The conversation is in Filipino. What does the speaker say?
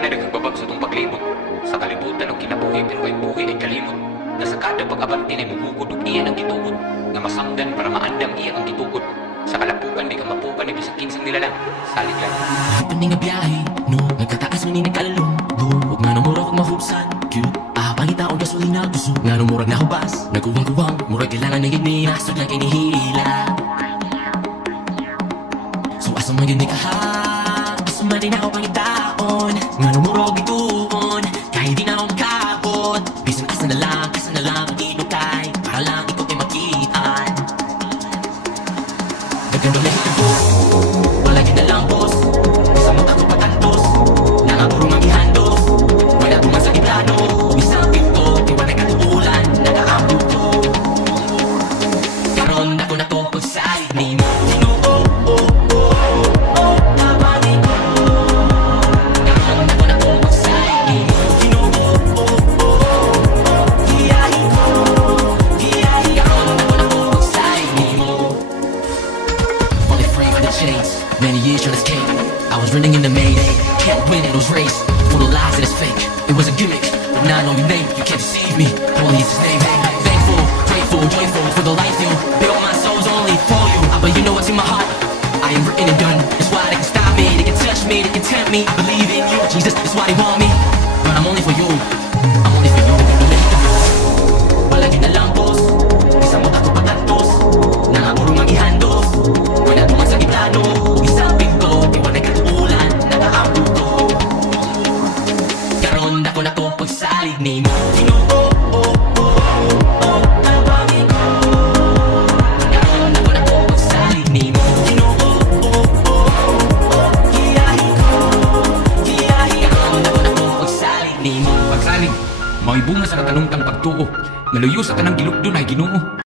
na nagagbabag sa itong paglibot. Sa kalibutan o kinabuhi pero ay buhi ay kalimot. Na sa kada pag-abantin ay mumugod ug iyan ang gitugod. Nga masanggan para maandam iyan ang gitugod. Sa kalapukan di ka mapukan ibig sa kinsang nilalang. Salig lang. Pandi nga biyahe, no? Nagkataas man ni nagkalong huwag nga namura kong mahubsan. Cute, pangita o gasolina gusto. Nga namurag na hubas. Naguwang-guwang, murag kailangan ng gigmina. So lang kinihila. So asa man yun di ka ha? Asa man din ako pangitaon. Nga namurag bituon. Kahit di na ako makabot. Bisan asa na lang mag-inukay. Para lang ikaw ay makitaan. Nagandang lahit ko. Walagi na lang boss. Sa mata ko patantos. Nangapurong ang ihandos. Wala tuman sa iplano. Isang pinto, iwan ay katuulan. Nag-aambyo ko. Karon ako na to pagsalit ni mo. Nabangin ko. Karon ako na to pagsalit ni mo. Hiyahin ko. Karon ako na to pagsalit ni mo. Only free for the chase. Many years trying to escape. I was running in the maze. Can't win in those race. Full of lies and it's fake. It was a gimmick. But now I know your name. You can't deceive me. Holy is his name. Thankful, grateful, joyful for the life you built. My soul's only for you. But you know what's in my heart? I am written and done. That's why they can stop me. They can touch me. They can tempt me. I believe in you, Jesus. That's why they want me. But I'm only for you. I'm only for you. Walagi na lang boss. Isang mata ko patantos. Nangapurong ang ihandos. Wala tuman sa iplano. Isang pinto, iwan ay katuulan. Nag-aambyo ko. Karon ako na to pagsalig ni mo. Nabangin ko. Karon ako na to pagsalig ni mo. Hiyahin ko. Karon ako na to pagsalig ni mo. Pagsalig, mao'y bunga sa katanungkang pagtuo. Naluyo sa kanang gilukdo na Ginoo.